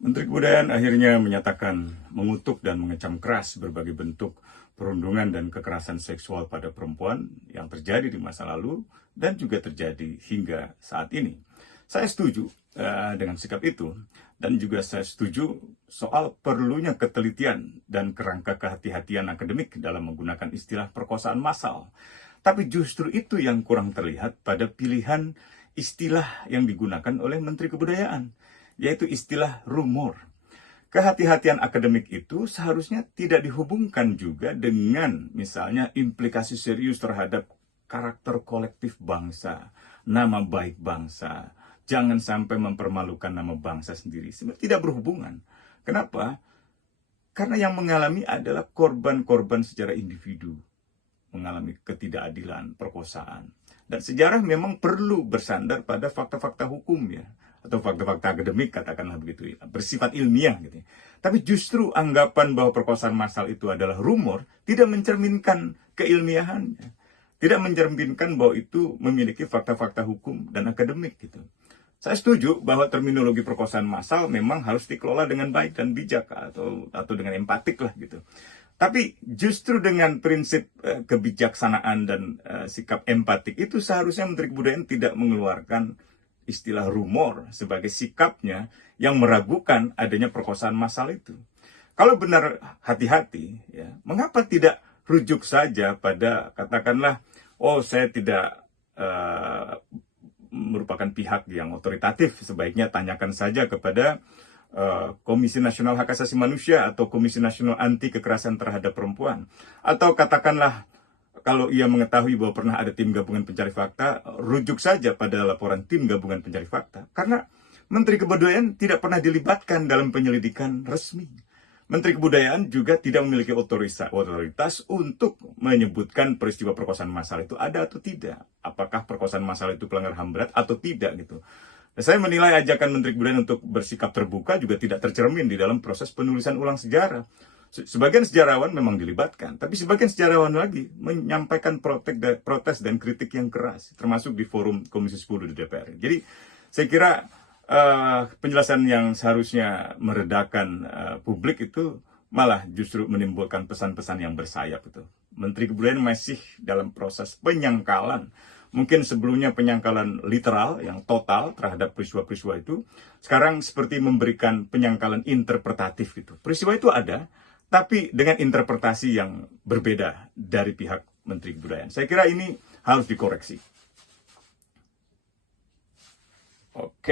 Menteri Kebudayaan akhirnya menyatakan mengutuk dan mengecam keras berbagai bentuk perundungan dan kekerasan seksual pada perempuan yang terjadi di masa lalu dan juga terjadi hingga saat ini. Saya setuju dengan sikap itu, dan juga saya setuju soal perlunya ketelitian dan kerangka kehati-hatian akademik dalam menggunakan istilah perkosaan massal. Tapi justru itu yang kurang terlihat pada pilihan istilah yang digunakan oleh Menteri Kebudayaan, yaitu istilah rumor. Kehati-hatian akademik itu seharusnya tidak dihubungkan juga dengan misalnya implikasi serius terhadap karakter kolektif bangsa, nama baik bangsa. Jangan sampai mempermalukan nama bangsa sendiri. Sebenarnya tidak berhubungan. Kenapa? Karena yang mengalami adalah korban-korban secara individu, mengalami ketidakadilan, perkosaan. Dan sejarah memang perlu bersandar pada fakta-fakta hukum ya, atau fakta-fakta akademik katakanlah begitu ya, bersifat ilmiah gitu ya. Tapi justru anggapan bahwa perkosaan massal itu adalah rumor tidak mencerminkan keilmiahannya, tidak mencerminkan bahwa itu memiliki fakta-fakta hukum dan akademik gitu. Saya setuju bahwa terminologi perkosaan massal memang harus dikelola dengan baik dan bijak atau dengan empatik lah gitu. Tapi justru dengan prinsip kebijaksanaan dan sikap empatik itu seharusnya Menteri Kebudayaan tidak mengeluarkan istilah rumor sebagai sikapnya yang meragukan adanya perkosaan massal itu. Kalau benar hati-hati, ya, mengapa tidak rujuk saja pada katakanlah, oh saya tidak merupakan pihak yang otoritatif, sebaiknya tanyakan saja kepada Komisi Nasional Hak Asasi Manusia atau Komisi Nasional Anti Kekerasan Terhadap Perempuan. Atau katakanlah kalau ia mengetahui bahwa pernah ada tim gabungan pencari fakta, rujuk saja pada laporan tim gabungan pencari fakta. Karena Menteri Kebudayaan tidak pernah dilibatkan dalam penyelidikan resmi. Menteri Kebudayaan juga tidak memiliki otoritas untuk menyebutkan peristiwa perkosaan massal itu ada atau tidak. Apakah perkosaan massal itu pelanggaran HAM berat atau tidak gitu. Saya menilai ajakan Menteri Kebudayaan untuk bersikap terbuka juga tidak tercermin di dalam proses penulisan ulang sejarah. Sebagian sejarawan memang dilibatkan, tapi sebagian sejarawan lagi menyampaikan protes dan kritik yang keras, termasuk di forum Komisi 10 di DPR. Jadi saya kira penjelasan yang seharusnya meredakan publik itu malah justru menimbulkan pesan-pesan yang bersayap itu. Menteri Kebudayaan masih dalam proses penyangkalan. Mungkin sebelumnya penyangkalan literal yang total terhadap peristiwa-peristiwa itu, sekarang seperti memberikan penyangkalan interpretatif itu. Peristiwa itu ada, tapi dengan interpretasi yang berbeda dari pihak Menteri Kebudayaan. Saya kira ini harus dikoreksi. Oke.